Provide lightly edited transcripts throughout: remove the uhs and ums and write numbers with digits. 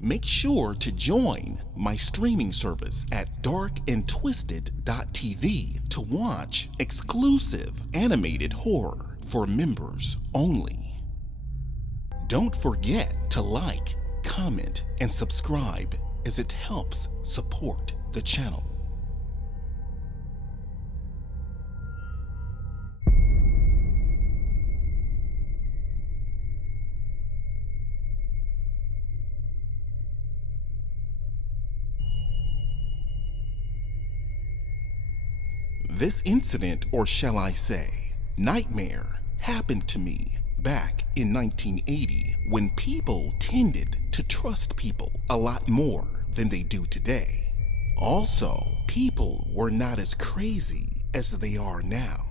Make sure to join my streaming service at darkandtwisted.tv to watch exclusive animated horror for members only. Don't forget to like, comment, and subscribe as it helps support the channel. This incident, or shall I say, nightmare, happened to me back in 1980 when people tended to trust people a lot more than they do today. Also, people were not as crazy as they are now.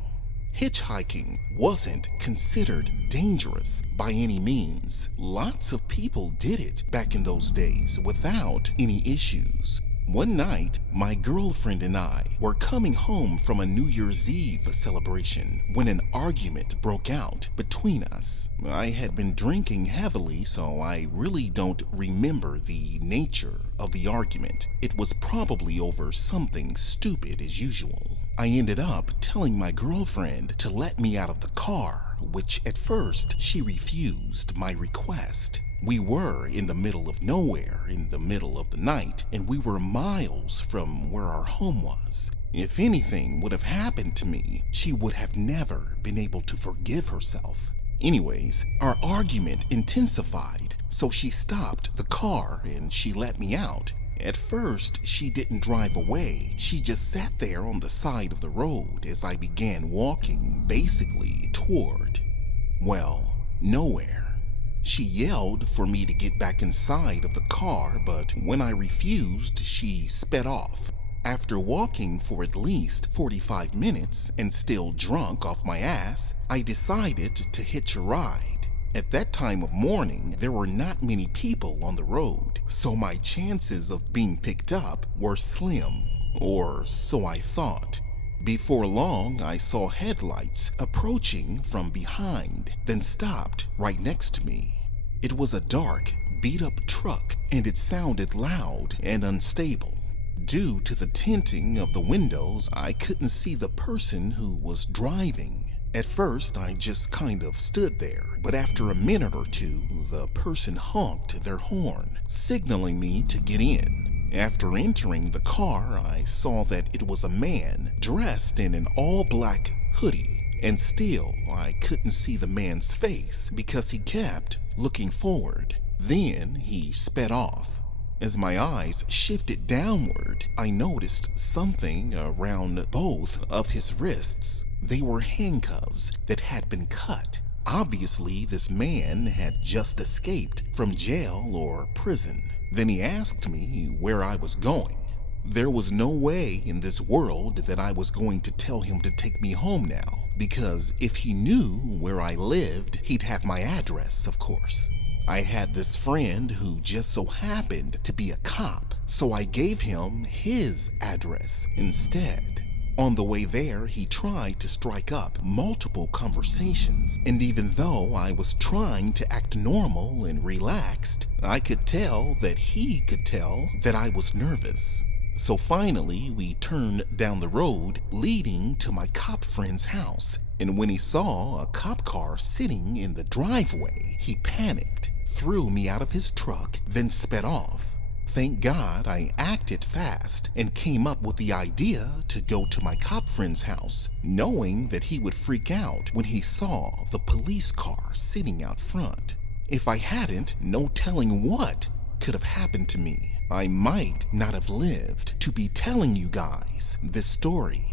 Hitchhiking wasn't considered dangerous by any means. Lots of people did it back in those days without any issues. One night, my girlfriend and I were coming home from a New Year's Eve celebration when an argument broke out between us. I had been drinking heavily, so I really don't remember the nature of the argument. It was probably over something stupid as usual. I ended up telling my girlfriend to let me out of the car, which at first she refused my request. We were in the middle of nowhere in the middle of the night, and we were miles from where our home was. If anything would have happened to me, she would have never been able to forgive herself. Anyways, our argument intensified, so she stopped the car and she let me out. At first, she didn't drive away. She just sat there on the side of the road as I began walking basically toward, well, nowhere. She yelled for me to get back inside of the car, but when I refused, she sped off. After walking for at least 45 minutes and still drunk off my ass, I decided to hitch a ride. At that time of morning, there were not many people on the road, so my chances of being picked up were slim, or so I thought. Before long, I saw headlights approaching from behind, then stopped right next to me. It was a dark, beat-up truck, and it sounded loud and unstable. Due to the tinting of the windows, I couldn't see the person who was driving. At first, I just kind of stood there, but after a minute or two, the person honked their horn, signaling me to get in. After entering the car, I saw that it was a man dressed in an all-black hoodie, and still I couldn't see the man's face because he kept looking forward. Then he sped off. As my eyes shifted downward, I noticed something around both of his wrists. They were handcuffs that had been cut. Obviously, this man had just escaped from jail or prison. Then he asked me where I was going. There was no way in this world that I was going to tell him to take me home now, because if he knew where I lived, he'd have my address, of course. I had this friend who just so happened to be a cop, so I gave him his address instead. On the way there, he tried to strike up multiple conversations, and even though I was trying to act normal and relaxed, I could tell that he could tell that I was nervous. So finally, we turned down the road leading to my cop friend's house, and when he saw a cop car sitting in the driveway, he panicked, threw me out of his truck, then sped off. Thank God I acted fast and came up with the idea to go to my cop friend's house, knowing that he would freak out when he saw the police car sitting out front. If I hadn't, no telling what could have happened to me. I might not have lived to be telling you guys this story.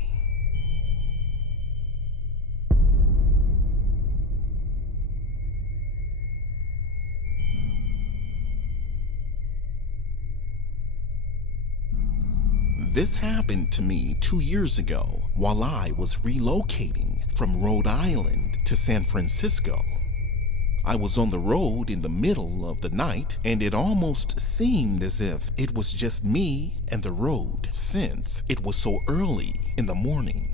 This happened to me 2 years ago while I was relocating from Rhode Island to San Francisco. I was on the road in the middle of the night, and it almost seemed as if it was just me and the road since it was so early in the morning.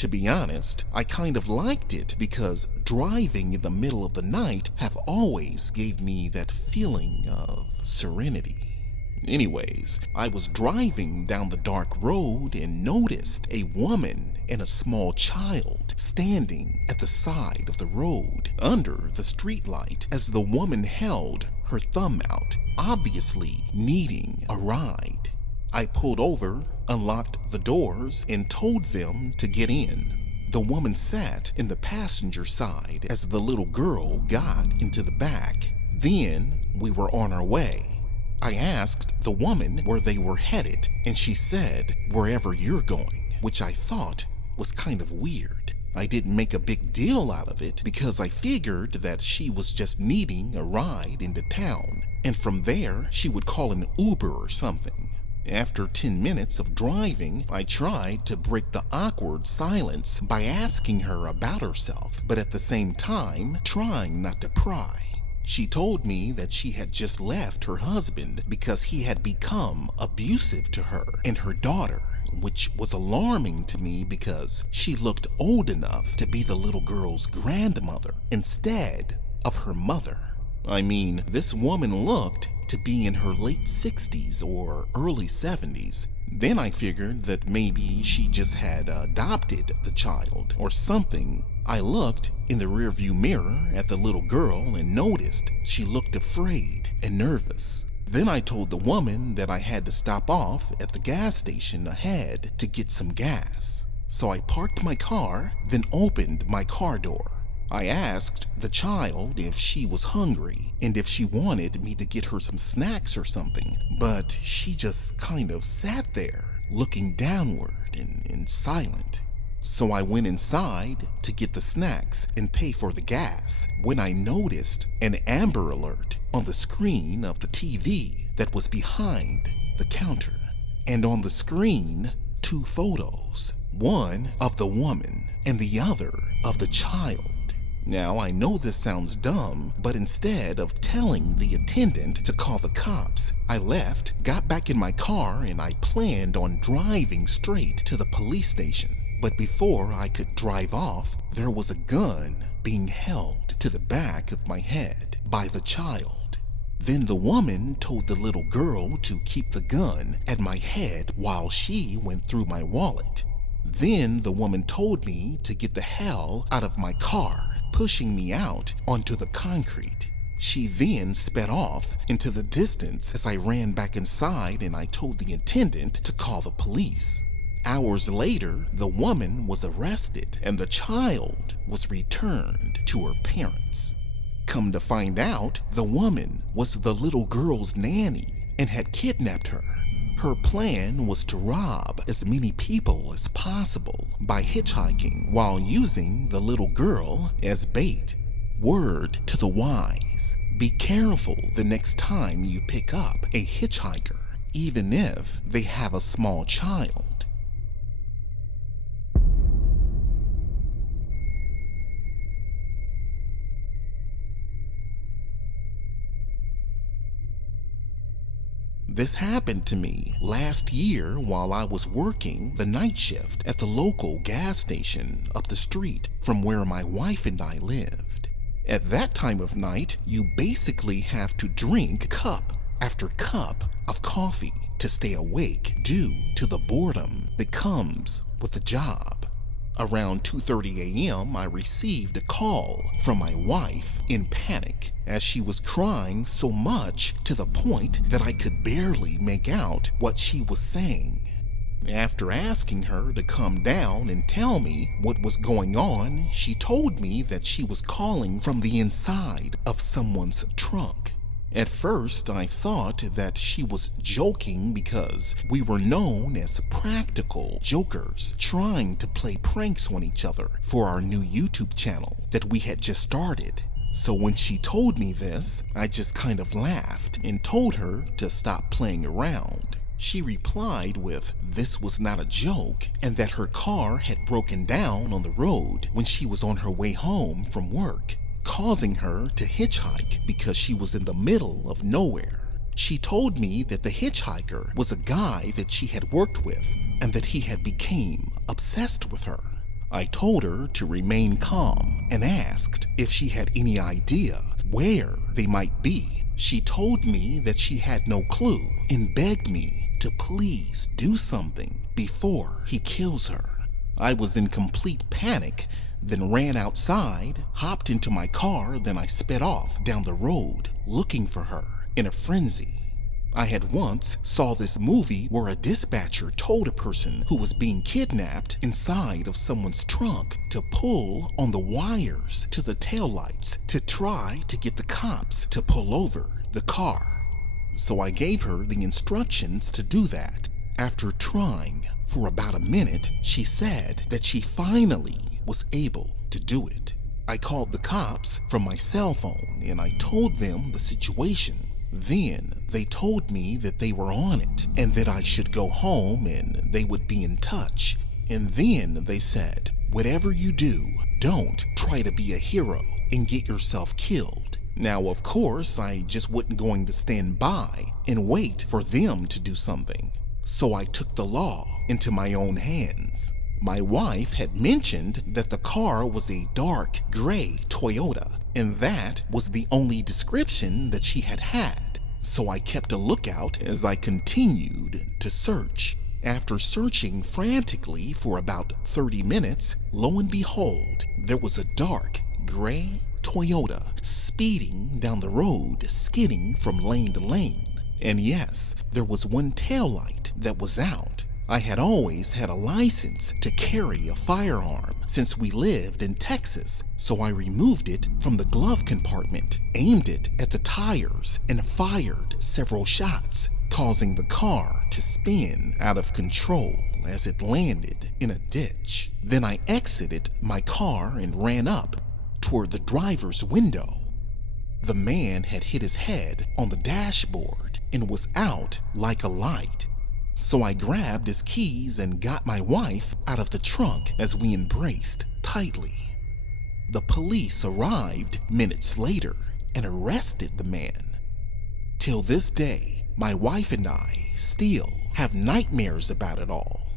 To be honest, I kind of liked it because driving in the middle of the night have always gave me that feeling of serenity. Anyways, I was driving down the dark road and noticed a woman and a small child standing at the side of the road under the streetlight as the woman held her thumb out, obviously needing a ride. I pulled over, unlocked the doors, and told them to get in. The woman sat in the passenger side as the little girl got into the back. Then we were on our way. I asked the woman where they were headed, and she said, "Wherever you're going," which I thought was kind of weird. I didn't make a big deal out of it because I figured that she was just needing a ride into town, and from there she would call an Uber or something. After 10 minutes of driving, I tried to break the awkward silence by asking her about herself, but at the same time, trying not to pry. She told me that she had just left her husband because he had become abusive to her and her daughter, which was alarming to me because she looked old enough to be the little girl's grandmother instead of her mother. I mean, this woman looked to be in her late 60s or early 70s. Then I figured that maybe she just had adopted the child or something. I looked in the rearview mirror at the little girl and noticed she looked afraid and nervous. Then I told the woman that I had to stop off at the gas station ahead to get some gas. So I parked my car, then opened my car door. I asked the child if she was hungry and if she wanted me to get her some snacks or something, but she just kind of sat there, looking downward and silent. So I went inside to get the snacks and pay for the gas when I noticed an Amber Alert on the screen of the TV that was behind the counter. And on the screen, 2 photos, one of the woman and the other of the child. Now, I know this sounds dumb, but instead of telling the attendant to call the cops, I left, got back in my car, and I planned on driving straight to the police station. But before I could drive off, there was a gun being held to the back of my head by the child. Then the woman told the little girl to keep the gun at my head while she went through my wallet. Then the woman told me to get the hell out of my car, pushing me out onto the concrete. She then sped off into the distance as I ran back inside, and I told the attendant to call the police. Hours later, the woman was arrested and the child was returned to her parents. Come to find out, the woman was the little girl's nanny and had kidnapped her. Her plan was to rob as many people as possible by hitchhiking while using the little girl as bait. Word to the wise: be careful the next time you pick up a hitchhiker, even if they have a small child. This happened to me last year while I was working the night shift at the local gas station up the street from where my wife and I lived. At that time of night, you basically have to drink cup after cup of coffee to stay awake due to the boredom that comes with the job. Around 2:30 a.m., I received a call from my wife in panic as she was crying so much to the point that I could barely make out what she was saying. After asking her to calm down and tell me what was going on, she told me that she was calling from the inside of someone's trunk. At first, I thought that she was joking because we were known as practical jokers trying to play pranks on each other for our new YouTube channel that we had just started. So when she told me this, I just kind of laughed and told her to stop playing around. She replied with, this was not a joke, and that her car had broken down on the road when she was on her way home from work, causing her to hitchhike because she was in the middle of nowhere. She told me that the hitchhiker was a guy that she had worked with and that he had become obsessed with her. I told her to remain calm and asked if she had any idea where they might be. She told me that she had no clue and begged me to please do something before he kills her. I was in complete panic, then ran outside, hopped into my car, then I sped off down the road looking for her in a frenzy. I had once saw this movie where a dispatcher told a person who was being kidnapped inside of someone's trunk to pull on the wires to the taillights to try to get the cops to pull over the car. So I gave her the instructions to do that. After trying for about a minute, she said that she finally was able to do it. I called the cops from my cell phone and I told them the situation. Then they told me that they were on it and that I should go home and they would be in touch. And then they said, whatever you do, don't try to be a hero and get yourself killed. Now, of course, I just wasn't going to stand by and wait for them to do something. So I took the law into my own hands. My wife had mentioned that the car was a dark gray Toyota, and that was the only description that she had had. So I kept a lookout as I continued to search. After searching frantically for about 30 minutes, lo and behold, there was a dark gray Toyota speeding down the road, skidding from lane to lane. And yes, there was one taillight that was out. I had always had a license to carry a firearm since we lived in Texas, so I removed it from the glove compartment, aimed it at the tires, and fired several shots, causing the car to spin out of control as it landed in a ditch. Then I exited my car and ran up toward the driver's window. The man had hit his head on the dashboard and was out like a light. So I grabbed his keys and got my wife out of the trunk as we embraced tightly. The police arrived minutes later and arrested the man. Till this day, my wife and I still have nightmares about it all.